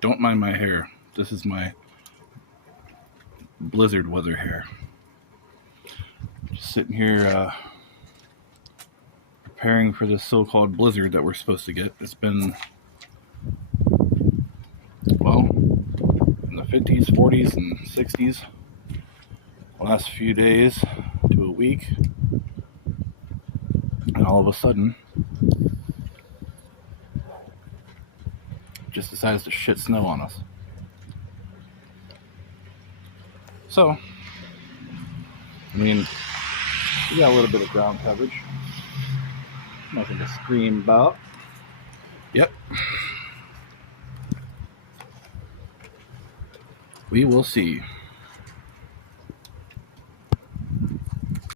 Don't mind my hair. This is my blizzard weather hair. Just sitting here preparing for this so-called blizzard that we're supposed to get. It's been, well, in the 50s, 40s, and 60s. The last few days to a week. And all of a sudden, it just decides to shit snow on us. So, I mean, we got a little bit of ground coverage. Nothing to scream about. Yep. We will see.